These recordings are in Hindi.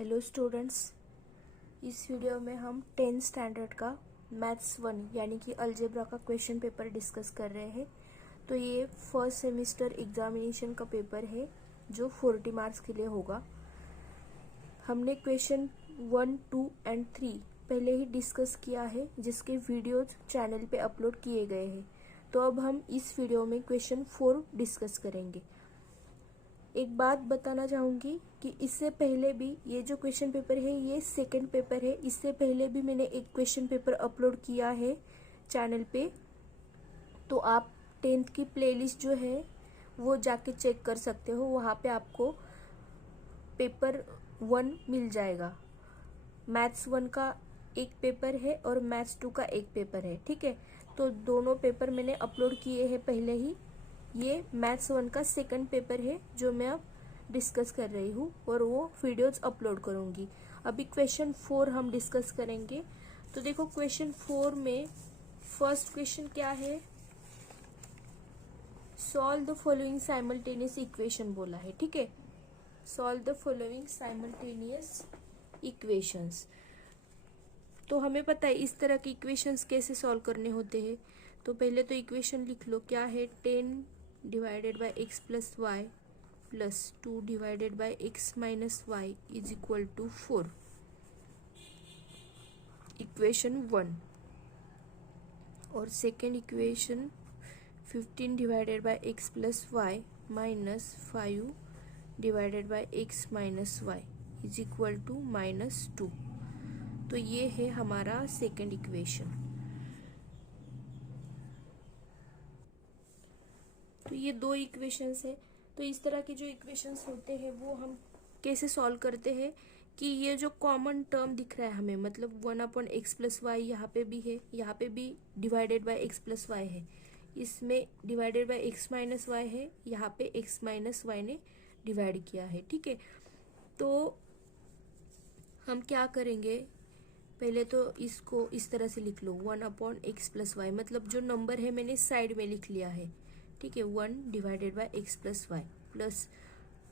हेलो स्टूडेंट्स, इस वीडियो में हम 10th स्टैंडर्ड का मैथ्स 1 यानी कि अलजेब्रा का क्वेश्चन पेपर डिस्कस कर रहे हैं। तो ये फर्स्ट सेमेस्टर एग्जामिनेशन का पेपर है जो 40 मार्क्स के लिए होगा। हमने क्वेश्चन 1, 2 एंड 3 पहले ही डिस्कस किया है, जिसके वीडियोज चैनल पे अपलोड किए गए हैं। तो अब हम इस वीडियो में क्वेश्चन 4 डिस्कस करेंगे। एक बात बताना चाहूँगी कि इससे पहले भी ये जो क्वेश्चन पेपर है ये सेकंड पेपर है। इससे पहले भी मैंने एक क्वेश्चन पेपर अपलोड किया है चैनल पे, तो आप 10th की प्लेलिस्ट जो है वो जाके चेक कर सकते हो। वहाँ पे आपको पेपर 1 मिल जाएगा। मैथ्स 1 का एक पेपर है और मैथ्स 2 का एक पेपर है, ठीक है। तो दोनों पेपर मैंने अपलोड किए हैं पहले ही। ये मैथ्स 1 का सेकंड पेपर है जो मैं अब डिस्कस कर रही हूँ और वो वीडियोज अपलोड करूँगी। अभी क्वेश्चन 4 हम डिस्कस करेंगे। तो देखो, क्वेश्चन 4 में फर्स्ट क्वेश्चन क्या है, solve the following simultaneous equation बोला है, ठीक है। Solve the following simultaneous equations. तो हमें पता है इस तरह के इक्वेशंस कैसे सॉल्व करने होते हैं। तो पहले तो इक्वेशन लिख लो, क्या है 10 divided by x plus y plus 2 divided by x minus y is equal to 4, equation 1। और second equation 15 divided by x plus y minus 5 divided by x minus y is equal to -2। तो ये है हमारा सेकेंड इक्वेशन। तो ये दो इक्वेशंस है। तो इस तरह के जो इक्वेशंस होते हैं वो हम कैसे सॉल्व करते हैं कि ये जो कॉमन टर्म दिख रहा है हमें, मतलब 1/x प्लस वाई यहाँ पे भी है, यहाँ पे भी divided by x plus y है, इसमें divided by x minus y है, यहाँ पे x माइनस वाई ने डिवाइड किया है, ठीक है। तो हम क्या करेंगे, पहले तो इसको इस तरह से लिख लो 1/x प्लस वाई, मतलब जो नंबर है मैंने साइड में लिख लिया है, ठीक है। 1 divided by x plus y plus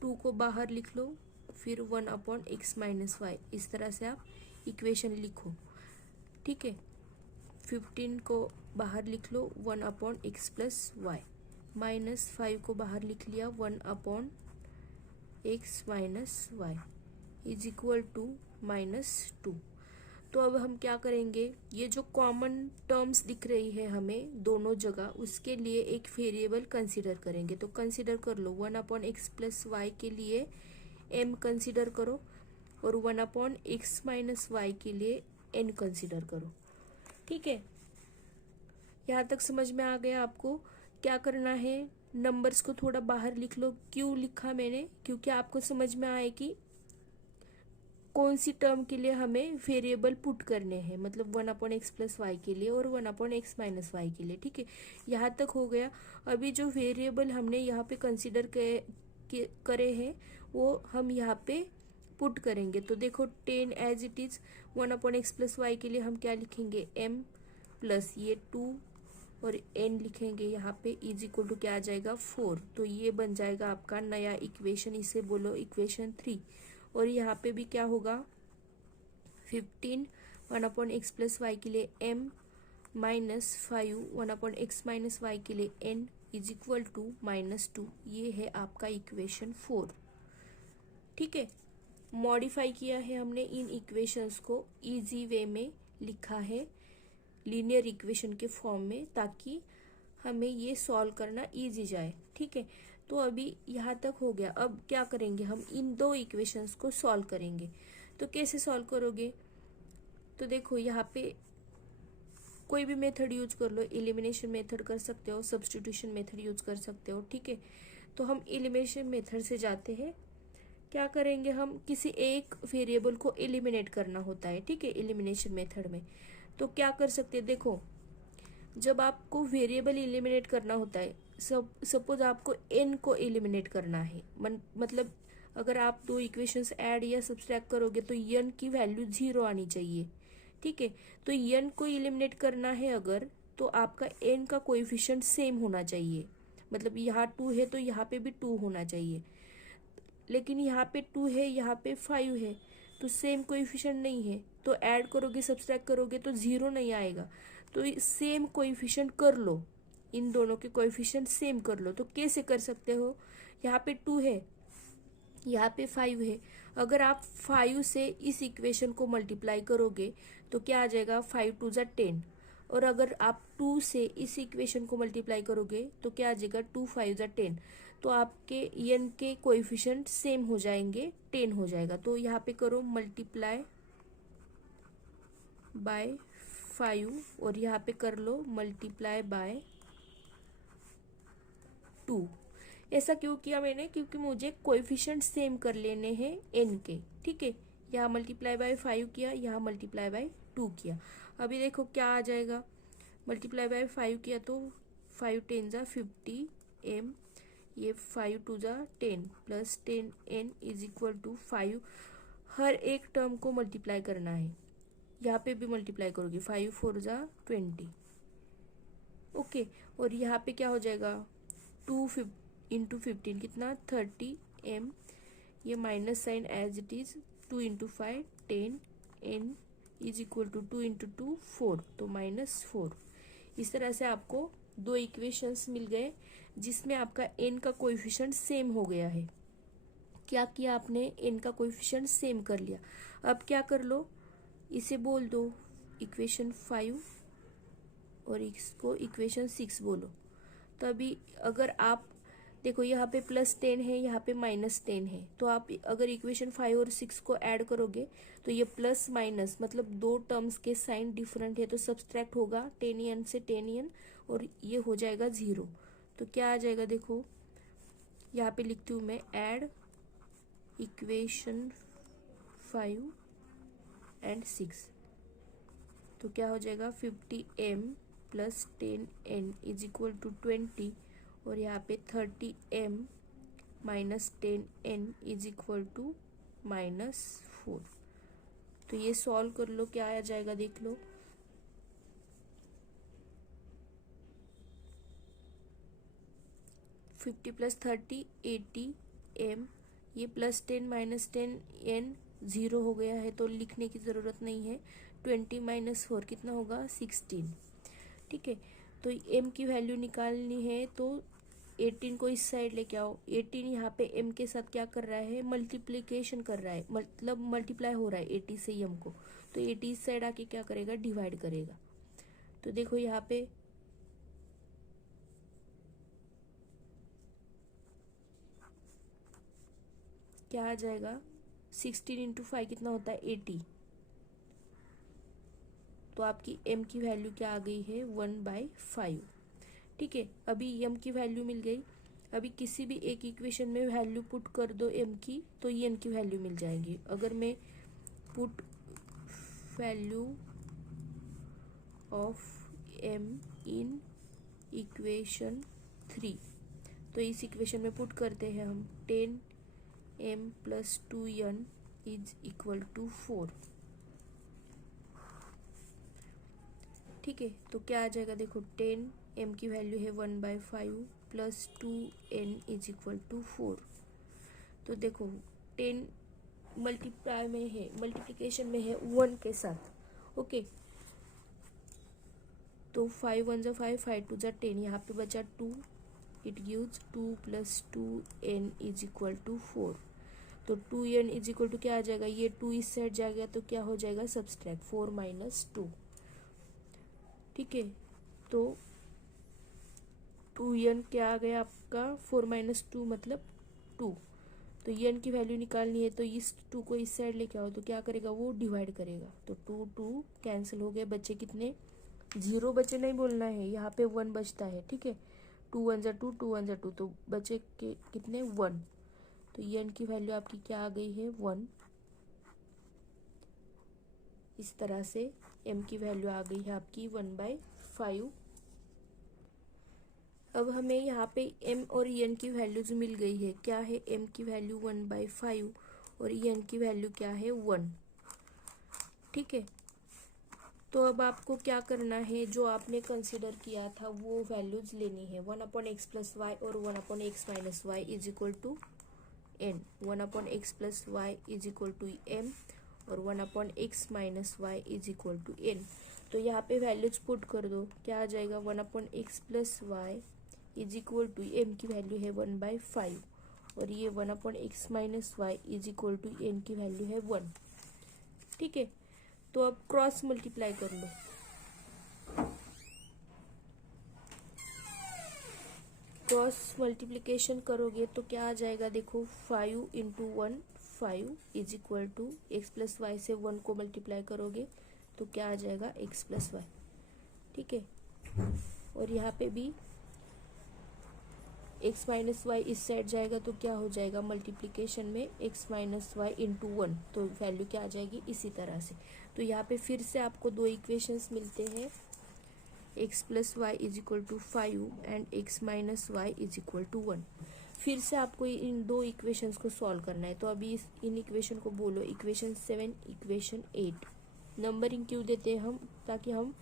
2 को बाहर लिख लो, फिर 1/x माइनस वाई। इस तरह से आप इक्वेशन लिखो, ठीक है। 15 को बाहर लिख लो 1/x प्लस वाई, माइनस 5 को बाहर लिख लिया 1/x minus y is equal to -2। तो अब हम क्या करेंगे, ये जो कॉमन टर्म्स दिख रही है हमें दोनों जगह, उसके लिए एक वेरिएबल कंसीडर करेंगे। तो कंसीडर कर लो 1/x प्लस वाई के लिए m कंसीडर करो और 1/x माइनस वाई के लिए n कंसीडर करो, ठीक है। यहाँ तक समझ में आ गया आपको। क्या करना है, नंबर्स को थोड़ा बाहर लिख लो। क्यों लिखा मैंने, क्योंकि आपको समझ में आए कि कौन सी टर्म के लिए हमें वेरिएबल पुट करने हैं, मतलब 1/x प्लस वाई के लिए और 1/x माइनस वाई के लिए, ठीक है। यहाँ तक हो गया। अभी जो वेरिएबल हमने यहाँ पे कंसिडर करे हैं वो हम यहाँ पे पुट करेंगे। तो देखो 10 as it is 1/x plus y के लिए हम क्या लिखेंगे, m प्लस ये 2 और n लिखेंगे यहाँ पे इज इक्वल टू क्या आ जाएगा 4। तो ये बन जाएगा आपका नया इक्वेशन, इसे बोलो इक्वेशन 3। और यहाँ पे भी क्या होगा, 15 1/x प्लस वाई के लिए m minus 5 1/x minus Y के लिए n इज इक्वल टू -2। ये है आपका इक्वेशन 4, ठीक है। मॉडिफाई किया है हमने इन इक्वेशंस को, इजी वे में लिखा है लीनियर इक्वेशन के फॉर्म में, ताकि हमें ये सॉल्व करना इजी जाए, ठीक है। तो अभी यहाँ तक हो गया। अब क्या करेंगे, हम इन दो इक्वेशंस को सॉल्व करेंगे। तो कैसे सॉल्व करोगे, तो देखो यहाँ पे कोई भी मेथड यूज कर लो, एलिमिनेशन मेथड कर सकते हो, सब्स्टिट्यूशन मेथड यूज कर सकते हो, ठीक है। तो हम एलिमिनेशन मेथड से जाते हैं। क्या करेंगे, हम किसी एक वेरिएबल को एलिमिनेट करना होता है, ठीक है, एलिमिनेशन मेथड में। तो क्या कर सकते हैं, देखो जब आपको वेरिएबल एलिमिनेट करना होता है, सपोज आपको n को एलिमिनेट करना है, मतलब अगर आप दो इक्वेशंस ऐड या सब्सट्रैक्ट करोगे तो n की वैल्यू 0 आनी चाहिए, ठीक है। तो n को एलिमिनेट करना है अगर, तो आपका n का कोएफिशिएंट सेम होना चाहिए, मतलब यहाँ 2 है तो यहाँ पे भी 2 होना चाहिए। लेकिन यहाँ पे 2 है, यहाँ पे 5 है, तो सेम कोएफिशिएंट नहीं है, तो ऐड करोगे सब्सट्रैक्ट करोगे तो जीरो नहीं आएगा। तो सेम कोएफिशिएंट कर लो, इन दोनों के कोएफिशिएंट सेम कर लो। तो कैसे कर सकते हो, यहाँ पे 2 है, यहाँ पे 5 है। अगर आप 5 से इस इक्वेशन को मल्टीप्लाई करोगे तो क्या आ जाएगा, 5 2 ज़ा 10। और अगर आप 2 से इस इक्वेशन को मल्टीप्लाई करोगे तो क्या आ जाएगा, 2 5 ज़ा 10। तो आपके एन के कोएफिशिएंट सेम हो जाएंगे, 10 हो जाएगा। तो यहाँ पे करो मल्टीप्लाई बाय 5 और यहाँ पे कर लो मल्टीप्लाई बाय 2। ऐसा क्यों किया मैंने, क्योंकि मुझे कोएफिशिएंट सेम कर लेने हैं एन के, ठीक है। यहाँ मल्टीप्लाई बाय 5 किया, यहाँ मल्टीप्लाई बाय 2 किया। अभी देखो क्या आ जाएगा, मल्टीप्लाई बाय 5 किया तो 5 10 ज़ा 50 एम, ये 5 2 ज़ा 10 plus 10 n is equal to 5। हर एक टर्म को मल्टीप्लाई करना है, यहाँ पे भी मल्टीप्लाई करोगे, 5 4 ज़ा 20, ओके। और यहाँ पे क्या हो जाएगा, 2 इंटू 15 कितना 30 एम, ये minus sign as it is, 2 into 5 10 n is equal to 2 into 2 4, तो -4। इस तरह से आपको दो इक्वेशंस मिल गए जिसमें आपका एन का कोएफिशिएंट सेम हो गया है। क्या किया आपने, एन का कोएफिशिएंट सेम कर लिया। अब क्या कर लो, इसे बोल दो इक्वेशन 5 और इसको इक्वेशन 6 बोलो। तो अभी अगर आप देखो यहाँ पे +10 है, यहाँ पे -10 है, तो आप अगर इक्वेशन 5 और 6 को ऐड करोगे तो ये प्लस माइनस मतलब दो टर्म्स के साइन डिफरेंट है तो सब्सट्रैक्ट होगा 10n से 10n और ये हो जाएगा 0। तो क्या आ जाएगा, देखो यहाँ पे लिखती हूँ मैं, ऐड इक्वेशन 5 एंड 6। तो क्या हो जाएगा, 50m plus 10n is equal to 20 और यहाँ पे 30m minus 10n is equal to -4। तो ये सॉल्व कर लो, क्या आ जाएगा देख लो। फिफ्टी प्लस 30 80m, ये +10 माइनस 10n 0 हो गया है तो लिखने की ज़रूरत नहीं है। 20 माइनस 4 कितना होगा, 16, ठीक है। तो m की वैल्यू निकालनी है तो 18 को इस साइड लेके आओ। 18 यहाँ पे m के साथ क्या कर रहा है, मल्टीप्लिकेशन कर रहा है, मतलब मल्टीप्लाई हो रहा है 80 से m को। तो 80 इस साइड आके क्या करेगा, डिवाइड करेगा। तो देखो यहाँ पे क्या आ जाएगा, 16 इंटू 5 कितना होता है, 80। तो आपकी m की वैल्यू क्या आ गई है, 1/5, ठीक है। अभी m की वैल्यू मिल गई। अभी किसी भी एक इक्वेशन में वैल्यू पुट कर दो m की तो ये n की वैल्यू मिल जाएगी। अगर मैं put value of m in equation 3, तो इस इक्वेशन में पुट करते हैं हम, 10m plus 2n is equal to 4, ठीक है। तो क्या आ जाएगा, देखो 10m की वैल्यू है 1/5 plus 2n is equal to 4। तो देखो 10 मल्टीप्लाई में है, मल्टीप्लिकेशन में है 1 के साथ, ओके। तो 5 1 ज़ा 5 5 2 ज़ा 10, यहाँ पे बचा 2, it gives 2 plus 2n is equal to 4। तो 2n इज इक्वल टू क्या आ जाएगा, ये 2 इस साइड जाएगा तो क्या हो जाएगा, सब्सट्रैक्ट 4 माइनस 2, ठीक है। तो 2n क्या आ गया आपका, 4 माइनस 2 मतलब 2। तो n की वैल्यू निकालनी है तो इस 2 को इस साइड लेके आओ तो क्या करेगा, वो डिवाइड करेगा। तो 2 2 कैंसिल हो गए, बच्चे कितने, 0 बच्चे नहीं बोलना है, यहाँ पे 1 बचता है, ठीक है। 2 1 ज़ा 2 2 1 ज़ा 2, तो बचे के कितने, 1। तो n की वैल्यू आपकी क्या आ गई है, 1। इस तरह से m की वैल्यू आ गई है आपकी 1/5। अब हमें यहाँ पे m और n की वैल्यूज मिल गई है। क्या है, m की वैल्यू 1/5 और n की वैल्यू क्या है, 1, ठीक है। तो अब आपको क्या करना है, जो आपने कंसिडर किया था वो वैल्यूज लेनी है, 1/x प्लस वाई और 1/x minus y is equal to n, 1/x plus y is equal to m और 1/x minus y is equal to n। तो यहाँ पे वैल्यूज पुट कर दो, क्या आ जाएगा 1/x plus y is equal to m की वैल्यू है 1/5 और ये 1/x minus y is equal to n की वैल्यू है 1। ठीक है, तो अब क्रॉस मल्टीप्लाई कर लो। क्रॉस मल्टीप्लिकेशन करोगे तो क्या आ जाएगा, देखो 5 into 1 5 is equal to x plus y से 1 को मल्टीप्लाई करोगे तो क्या आ जाएगा x प्लस वाई। ठीक है, और यहाँ पे भी x माइनस वाई इस साइड जाएगा तो क्या हो जाएगा, मल्टीप्लिकेशन में x माइनस वाई इंटू 1, तो वैल्यू क्या आ जाएगी इसी तरह से। तो यहाँ पे फिर से आपको दो इक्वेशंस मिलते हैं, x plus y is equal to 5 and x minus y is equal to 1। फिर से आपको इन दो इक्वेशंस को सॉल्व करना है। तो अभी इन इक्वेशन को बोलो इक्वेशन 7 इक्वेशन 8। नंबरिंग क्यों देते हैं हम, ताकि हम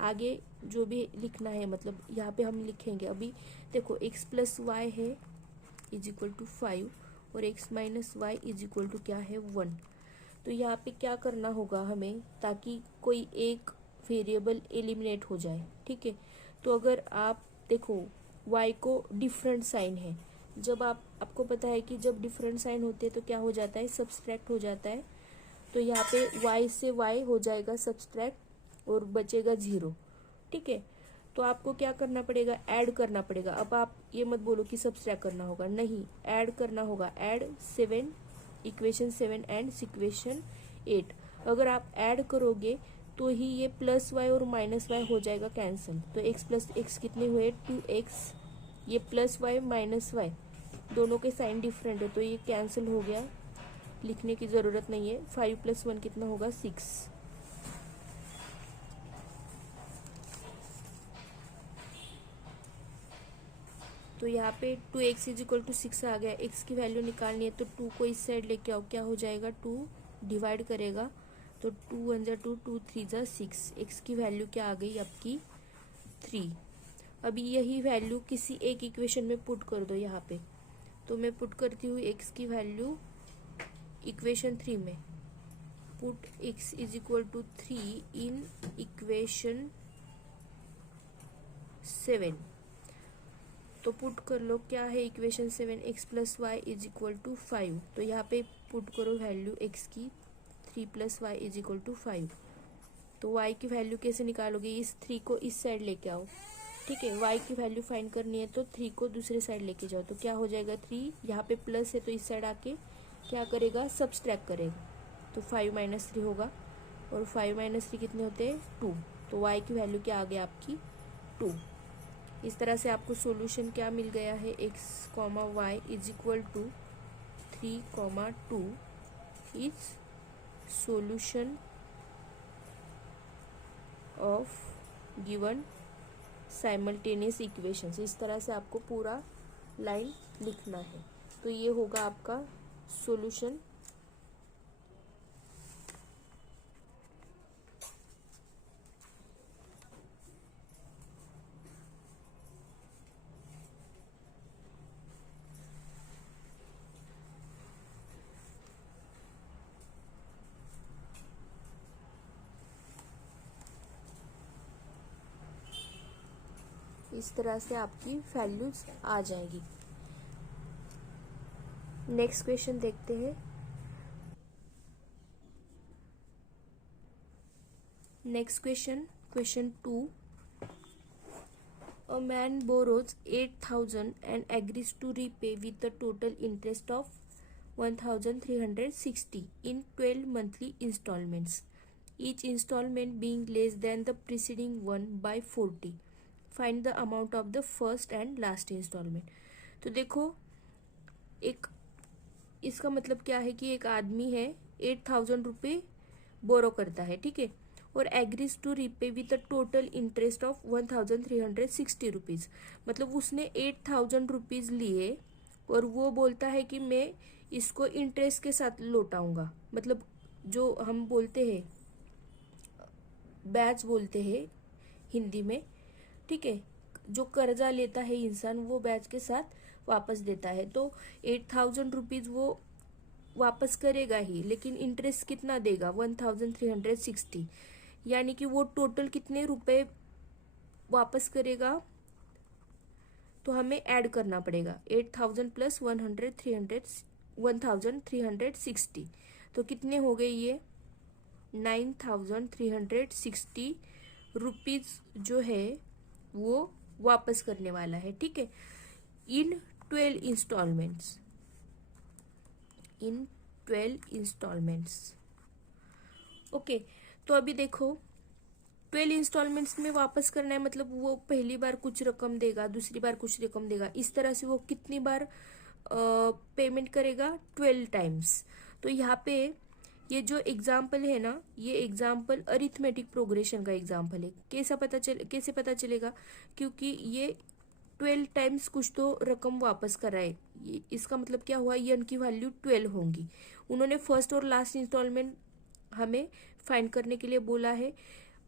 आगे जो भी लिखना है मतलब यहाँ पे हम लिखेंगे। अभी देखो x प्लस वाई है इज इक्वल टू 5 और x minus y is equal to क्या है 1। तो यहाँ पे क्या करना होगा हमें, ताकि कोई एक वेरिएबल एलिमिनेट हो जाए। ठीक है, तो अगर आप देखो y को डिफरेंट साइन है, जब आपको पता है कि जब डिफरेंट साइन होते हैं तो क्या हो जाता है, सब्सट्रैक्ट हो जाता है। तो यहाँ पे y से y हो जाएगा सब्सट्रैक्ट और बचेगा 0। ठीक है, तो आपको क्या करना पड़ेगा, ऐड करना पड़ेगा। अब आप ये मत बोलो कि सब्सट्रैक्ट करना होगा, नहीं, ऐड करना होगा। Add 7 equation 7 and equation 8। अगर आप ऐड करोगे तो ही ये प्लस वाई और माइनस वाई हो जाएगा कैंसिल। तो x प्लस एक्स कितने हुए 2x, ये प्लस वाई माइनस वाई दोनों के साइन डिफरेंट है तो ये कैंसिल हो गया, लिखने की ज़रूरत नहीं है। 5 + 1 कितना होगा 6। तो यहाँ पे 2x इज इक्वल टू 6 आ गया। x की वैल्यू निकालनी है तो 2 को इस साइड लेके आओ, क्या हो जाएगा 2 डिवाइड करेगा तो 2 1 जा 2 2 3 जा 6। x की वैल्यू क्या आ गई आपकी 3। अभी यही वैल्यू किसी एक इक्वेशन में पुट कर दो यहाँ पे। तो मैं पुट करती हूँ x की वैल्यू इक्वेशन 3 में। Put x is equal to 3 in equation 7। तो पुट कर लो, क्या है equation 7, x plus y is equal to 5। तो यहाँ पे पुट करो वैल्यू x की 3 + y इज इक्वल टू 5। तो y की वैल्यू कैसे निकालोगे, इस 3 को इस साइड लेके आओ। ठीक है, y की वैल्यू फाइंड करनी है तो 3 को दूसरे साइड लेके जाओ। तो क्या हो जाएगा 3, यहाँ पे प्लस है तो इस साइड आके क्या करेगा, सब्सट्रैक्ट करेगा। तो 5 - 3 होगा और 5 - 3 कितने होते हैं 2। तो y की वैल्यू क्या आ गया आपकी 2। इस तरह से आपको सॉल्यूशन क्या मिल गया है, x, y is equal to 3, 2 is solution of given simultaneous equations. इस तरह से आपको पूरा लाइन लिखना है। तो ये होगा आपका सॉल्यूशन। इस तरह से आपकी वैल्यूज आ जाएगी। नेक्स्ट क्वेश्चन देखते हैं। Next question 2। A man borrows 8,000 and agrees to repay with a total interest of 1,360 in 12 monthly installments, each installment being less than the preceding one by 40. Find the amount of the first and last installment. तो देखो, एक इसका मतलब क्या है कि एक आदमी है 8,000 रुपये बोरो करता है, ठीक है, और agrees to repay with a total interest of 1,360 rupees. मतलब उसने 8,000 रुपीज़ लिए और वो बोलता है कि मैं इसको इंटरेस्ट के साथ लौटाऊंगा। मतलब जो हम बोलते हैं ब्याज बोलते हैं हिंदी में, ठीक है, जो कर्जा लेता है इंसान वो ब्याज के साथ वापस देता है। तो 8,000 रुपीज़ वो वापस करेगा ही, लेकिन इंटरेस्ट कितना देगा 1360, यानी कि वो टोटल कितने रुपए वापस करेगा, तो हमें ऐड करना पड़ेगा 8000 प्लस 1360, तो कितने हो गए ये 9360 रुपीज जो है वो वापस करने वाला है। ठीक है, इन 12 इंस्टॉलमेंट्स, इन 12 इंस्टॉलमेंट्स। ओके, तो अभी देखो 12 इंस्टॉलमेंट्स में वापस करना है, मतलब वो पहली बार कुछ रकम देगा, दूसरी बार कुछ रकम देगा, इस तरह से वो कितनी बार पेमेंट करेगा 12 टाइम्स। तो यहाँ पे ये जो एग्जाम्पल है ना, ये एग्जाम्पल अरिथमेटिक प्रोग्रेशन का एग्जाम्पल है। कैसे पता चलेगा, क्योंकि ये 12 टाइम्स कुछ तो रकम वापस कराए, इसका मतलब क्या हुआ, यन की वैल्यू 12 होंगी। उन्होंने फर्स्ट और लास्ट इंस्टॉलमेंट हमें फाइंड करने के लिए बोला है,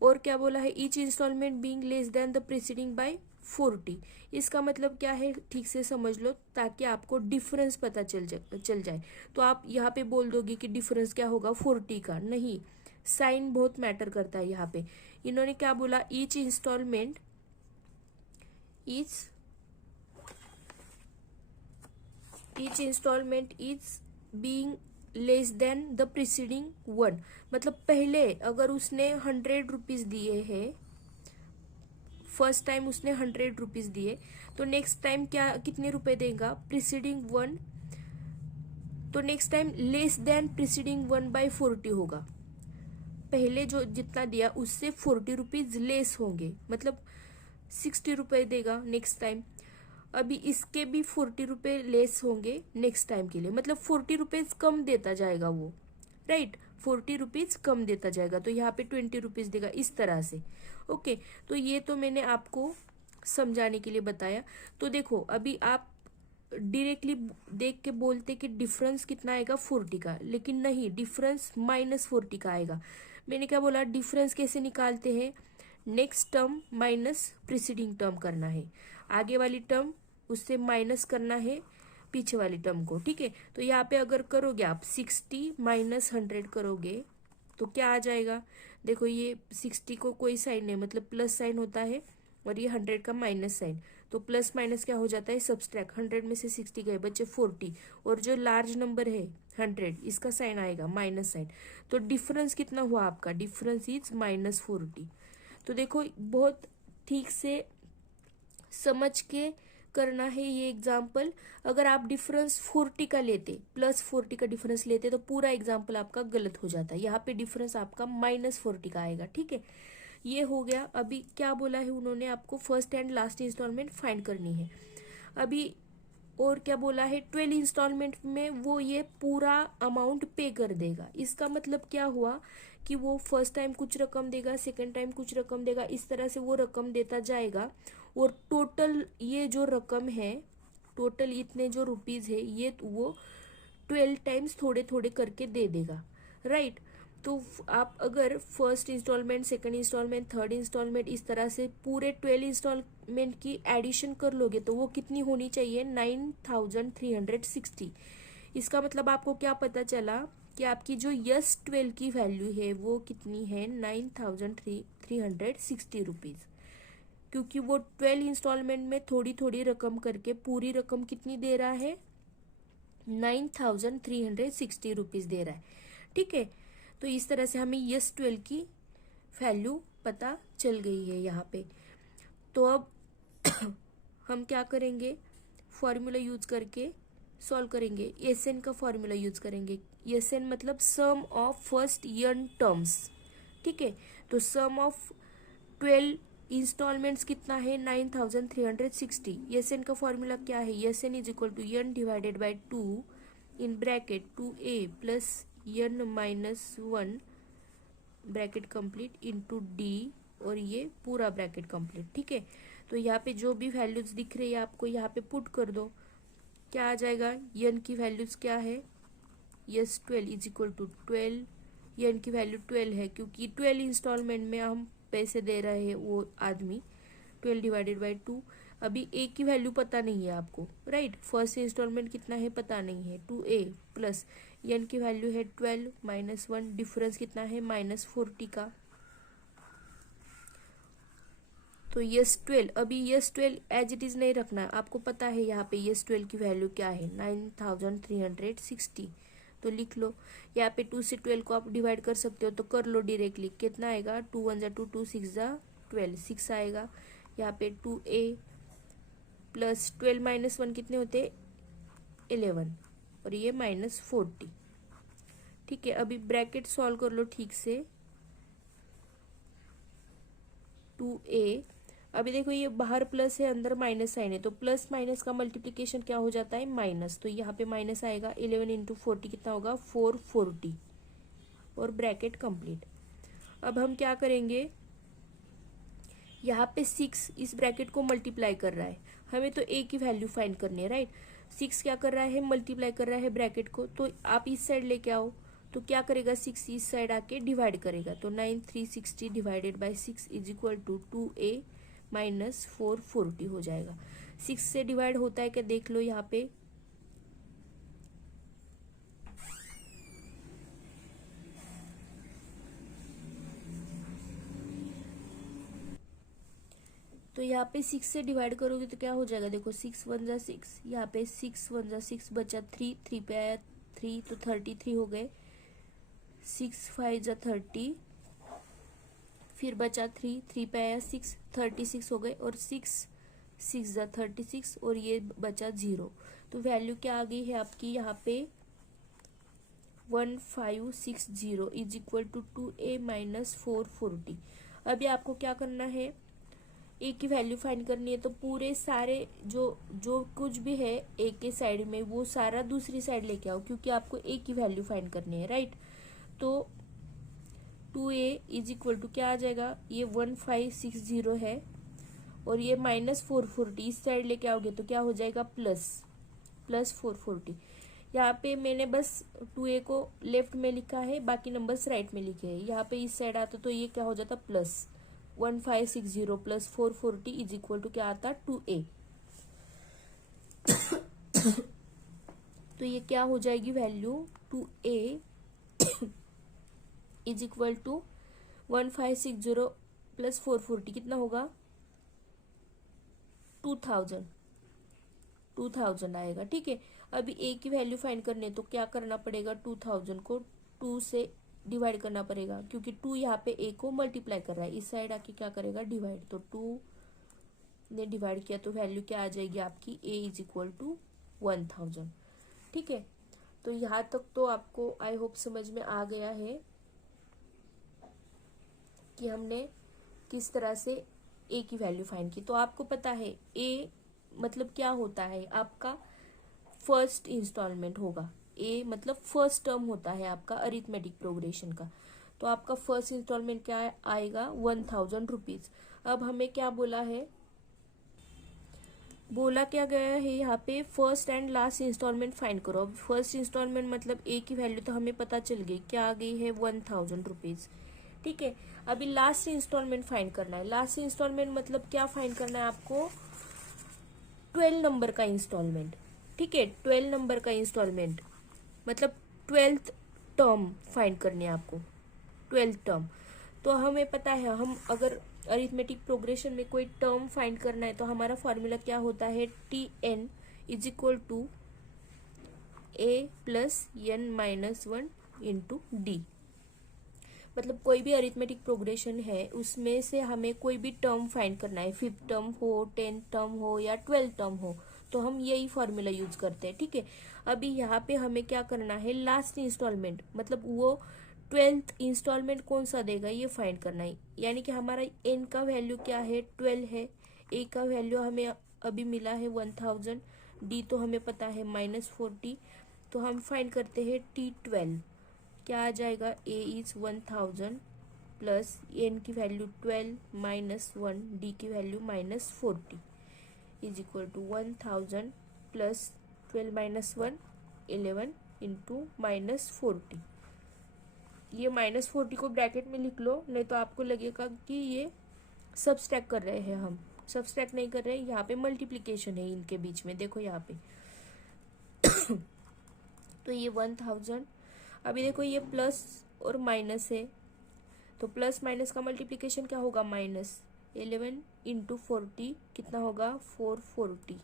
और क्या बोला है, each instalment being less than the preceding by 40। इसका मतलब क्या है, ठीक से समझ लो ताकि आपको डिफरेंस पता चल जाए। तो आप यहाँ पे बोल दोगे कि डिफरेंस क्या होगा 40 का, नहीं, साइन बहुत मैटर करता है यहाँ पे। इन्होंने क्या बोला, each instalment is being less than the preceding one. मतलब पहले अगर उसने 100 रुपीज दिए हैं, फर्स्ट टाइम उसने 100 रुपीज दिए, तो नेक्स्ट टाइम कितने रुपए देगा, प्रीसीडिंग वन, तो next time less than preceding one by 40 होगा। पहले जो जितना दिया उससे 40 रुपीज लेस होंगे, मतलब 60 रुपए देगा नेक्स्ट टाइम। अभी इसके भी 40 रुपए लेस होंगे नेक्स्ट टाइम के लिए, मतलब 40 रुपीज कम देता जाएगा वो, राइट, 40 रुपीज कम देता जाएगा, तो यहाँ पे 20 रुपीज देगा, इस तरह से। ओके, तो ये तो मैंने आपको समझाने के लिए बताया। तो देखो अभी आप डायरेक्टली देख के बोलते कि डिफरेंस कितना आएगा 40 का, लेकिन नहीं, डिफरेंस -40 का आएगा। मैंने क्या बोला, डिफरेंस कैसे निकालते हैं, next term minus preceding term करना है, आगे वाली टर्म उससे माइनस करना है पीछे वाली टर्म को। ठीक है, तो यहाँ पे अगर करोगे आप 60 माइनस 100 करोगे तो क्या आ जाएगा, देखो ये 60 को कोई साइन नहीं, मतलब प्लस साइन होता है, और ये 100 का माइनस साइन, तो प्लस माइनस क्या हो जाता है, सब्सट्रैक्ट, 100 में से 60 गए, बच्चे 40, और जो लार्ज नंबर है 100, इसका साइन आएगा माइनस साइन, तो डिफरेंस कितना हुआ आपका, डिफरेंस इज -40। तो देखो बहुत ठीक से समझ के करना है ये एग्जाम्पल। अगर आप डिफरेंस 40 का लेते, +40 का डिफरेंस लेते, तो पूरा एग्जाम्पल आपका गलत हो जाता है। यहाँ पे डिफरेंस आपका -40 का आएगा। ठीक है, ये हो गया। अभी क्या बोला है उन्होंने, आपको first and last instalment find करनी है। अभी और क्या बोला है, 12 इंस्टॉलमेंट में वो ये पूरा अमाउंट पे कर देगा। इसका मतलब क्या हुआ कि वो फर्स्ट टाइम कुछ रकम देगा, सेकंड टाइम कुछ रकम देगा, इस तरह से वो रकम देता जाएगा, और टोटल ये जो रकम है, टोटल इतने जो रुपीज है, ये वो 12 टाइम्स थोड़े थोड़े करके दे देगा, राइट। तो आप अगर first instalment, second instalment, third instalment, इस तरह से पूरे 12 इंस्टॉलमेंट की एडिशन कर लोगे तो वो कितनी होनी चाहिए, 9360। इसका मतलब आपको क्या पता चला कि आपकी जो यस 12 की वैल्यू है वो कितनी है, 9360 रुपीज, क्योंकि वो 12 इंस्टॉलमेंट में थोड़ी थोड़ी रकम करके पूरी रकम कितनी दे रहा है, 9360 रुपीज दे रहा है। ठीक है, तो इस तरह से हमें यस 12 की वैल्यू पता चल गई है यहाँ पे। तो अब हम क्या करेंगे, फॉर्मूला यूज करके सॉल्व करेंगे। एसएन का फॉर्मूला यूज करेंगे। एसएन मतलब सम ऑफ फर्स्ट यन टर्म्स। ठीक है, तो सम ऑफ 12 इंस्टॉलमेंट्स कितना है, 9360। एसएन का फॉर्मूला क्या है, SN is equal to n divided by 2 in bracket 2a plus n-1 bracket complete into D, और ये पूरा ब्रैकेट कंप्लीट। ठीक है, तो यहाँ पे जो भी वैल्यूज दिख रही है आपको यहाँ पे पुट कर दो, क्या आ जाएगा, n की वैल्यूज क्या है, yes 12 is equal to 12, n की वैल्यू 12 है क्योंकि 12 इंस्टॉलमेंट में हम पैसे दे रहे हैं वो आदमी, 12 डिवाइडेड बाय 2। अभी a की वैल्यू पता नहीं है आपको, राइट, फर्स्ट इंस्टॉलमेंट कितना है पता नहीं है, 2a प्लस एन की वैल्यू है 12 माइनस 1, डिफरेंस कितना है -40 का। तो यस 12, अभी यस 12 एज इट इज नहीं रखना, आपको पता है यहाँ पे यस 12 की वैल्यू क्या है 9360। तो लिख लो, यहाँ पे 2 से 12 को आप डिवाइड कर सकते हो, तो कर लो डायरेक्टली। कितना आएगा 2 1 2 2 6 12, 6 आएगा। यहाँ पे 2a प्लस 12 माइनस 1 कितने होते 11, और ये -40। ठीक है, अभी ब्रैकेट सॉल्व कर लो ठीक से। 2a, अभी देखो ये बाहर प्लस है, अंदर माइनस साइन है, तो प्लस माइनस का मल्टीप्लीकेशन क्या हो जाता है माइनस, तो यहाँ पे माइनस आएगा। 11 इंटू 40 कितना होगा 440, और ब्रैकेट कंप्लीट। अब हम क्या करेंगे, यहाँ पे 6 इस ब्रैकेट को मल्टीप्लाई कर रहा है, हमें तो a की वैल्यू फाइंड करनी है, राइट। 6 क्या कर रहा है, मल्टीप्लाई कर रहा है ब्रैकेट को, तो आप इस साइड लेके आओ, तो क्या करेगा 6 इस साइड आके डिवाइड करेगा, तो 9360 divided by 6 is equal to 2a minus 440 हो जाएगा। 6 से डिवाइड होता है क्या देख लो यहाँ पे, तो यहाँ पे 6 से डिवाइड करोगे तो क्या हो जाएगा, देखो 6 1 जा 6, यहाँ पे 6 1 जा 6 बचा 3, 3 पे आया 3, तो 33 हो गए। 6 5 जा 30, फिर बचा 3, 3 पे आया 6, 36 हो गए, और 6 6 जा 36, और ये बचा 0। तो वैल्यू क्या आ गई है आपकी यहाँ पे 1560 is equal to 2a minus 440। अभी आपको क्या करना है, ए की वैल्यू फाइंड करनी है, तो पूरे सारे जो जो कुछ भी है ए के साइड में वो सारा दूसरी साइड लेके आओ, क्योंकि आपको ए की वैल्यू फाइंड करनी है, राइट। तो 2a इज इक्वल टू क्या आ जाएगा, ये 1560 है, और ये -440 इस साइड लेके आओगे तो क्या हो जाएगा प्लस 440। यहाँ पे मैंने बस 2a को लेफ्ट में लिखा है, बाकी नंबर्स राइट में लिखे हैं। यहाँ पे इस साइड आता तो ये क्या हो जाता plus 1560 plus 440 is equal to क्या आता 2a। तो ये क्या हो जाएगी value 2a is equal to 1560 plus 440 कितना होगा 2000 आएगा। ठीक है, अभी a की वैल्यू फाइंड करने तो क्या करना पड़ेगा, 2000 को 2 से डिवाइड करना पड़ेगा, क्योंकि 2 यहाँ पे a को मल्टीप्लाई कर रहा है, इस साइड आके क्या करेगा डिवाइड, तो 2 ने डिवाइड किया तो वैल्यू क्या आ जाएगी आपकी a इज इक्वल टू 1000। ठीक है, तो यहाँ तक तो आपको आई होप समझ में आ गया है कि हमने किस तरह से a की वैल्यू फाइंड की। तो आपको पता है a मतलब क्या होता है, आपका फर्स्ट इंस्टॉलमेंट होगा। ए मतलब फर्स्ट टर्म होता है आपका अरिथमेटिक प्रोग्रेशन का, तो आपका फर्स्ट इंस्टॉलमेंट क्या आएगा 1000 रुपीज। अब हमें क्या बोला है, बोला क्या गया है यहाँ पे first and last instalment find करो। अब फर्स्ट इंस्टॉलमेंट मतलब ए की वैल्यू तो हमें पता चल गई, क्या आ गई है 1000 रुपीज। ठीक है, अभी लास्ट इंस्टॉलमेंट फाइंड करना है। लास्ट इंस्टॉलमेंट मतलब क्या फाइंड करना है आपको 12 नंबर का इंस्टॉलमेंट। ठीक है, 12 नंबर का इंस्टॉलमेंट मतलब 12th टर्म फाइंड करनी है आपको, 12th टर्म। तो हमें पता है हम अगर अरिथमेटिक प्रोग्रेशन में कोई टर्म फाइंड करना है तो हमारा फॉर्मूला क्या होता है Tn is equal to a plus n minus 1 into D. मतलब कोई भी अरिथमेटिक प्रोग्रेशन है उसमें से हमें कोई भी टर्म फाइंड करना है, 5th टर्म हो 10th टर्म हो या 12th टर्म हो, तो हम यही फॉर्मूला यूज करते हैं। ठीक है, अभी यहाँ पे हमें क्या करना है लास्ट इंस्टॉलमेंट मतलब वो 12th इंस्टॉलमेंट कौन सा देगा ये फाइंड करना है। यानी कि हमारा n का वैल्यू क्या है 12 है, a का वैल्यू हमें अभी मिला है 1000, d तो हमें पता है -40, तो हम फाइंड करते हैं T12। क्या आ जाएगा a इज 1000 प्लस n की वैल्यू 12 माइनस 1 d की value -40 is equal to 1000 plus 12 minus 1 11 into -40। ये -40 को ब्रैकेट में लिख लो, नहीं तो आपको लगेगा कि ये सब्सट्रैक्ट कर रहे हैं। हम सब्सट्रैक्ट नहीं कर रहे हैं, यहाँ पे मल्टीप्लिकेशन है इनके बीच में। देखो यहाँ पे तो ये 1000। अभी देखो ये प्लस और माइनस है, तो प्लस माइनस का मल्टीप्लिकेशन क्या होगा, माइनस। 11 इंटू 40 कितना होगा, 440।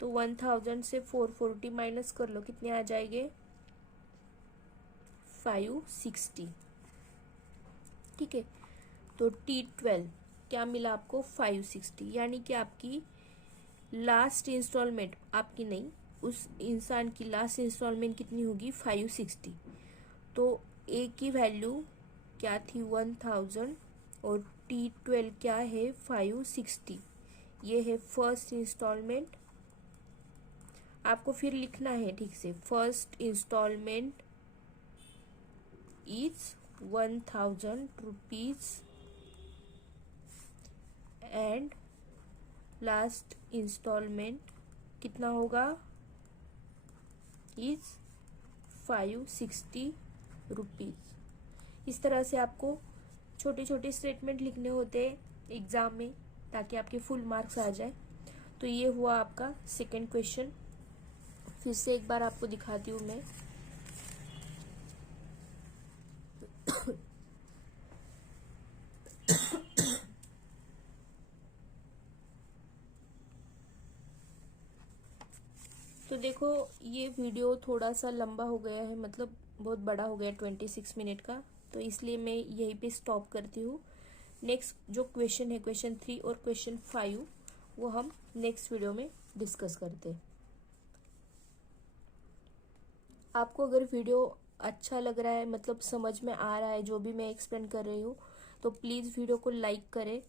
तो 1000 से 440 माइनस कर लो, कितने आ जाएंगे, 560। ठीक है, तो T12 क्या मिला आपको, 560, यानी कि आपकी लास्ट इंस्टॉलमेंट, आपकी नहीं, उस इंसान की लास्ट इंस्टॉलमेंट कितनी होगी, 560। तो ए की वैल्यू क्या थी, 1000, और T12 क्या है, 560। ये है फर्स्ट इंस्टॉलमेंट। आपको फिर लिखना है ठीक से, first instalment is 1000 rupees and last instalment कितना होगा, इज 560 रुपीज। इस तरह से आपको छोटे छोटे स्टेटमेंट लिखने होते हैं एग्जाम में, ताकि आपके फुल मार्क्स आ जाए। तो ये हुआ आपका सेकंड क्वेश्चन। फिर से एक बार आपको दिखाती हूँ मैं। तो देखो ये वीडियो थोड़ा सा लंबा हो गया है, मतलब बहुत बड़ा हो गया, 26 मिनट का, तो इसलिए मैं यहीं पे स्टॉप करती हूँ। नेक्स्ट जो क्वेश्चन है, क्वेश्चन 3 और क्वेश्चन 5, वो हम नेक्स्ट वीडियो में डिस्कस करते हैं। आपको अगर वीडियो अच्छा लग रहा है, मतलब समझ में आ रहा है जो भी मैं एक्सप्लेन कर रही हूँ, तो प्लीज़ वीडियो को लाइक करें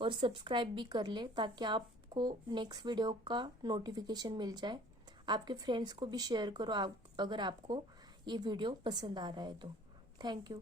और सब्सक्राइब भी कर लें, ताकि आपको नेक्स्ट वीडियो का नोटिफिकेशन मिल जाए। आपके फ्रेंड्स को भी शेयर करो अगर आपको ये वीडियो पसंद आ रहा है तो। Thank you.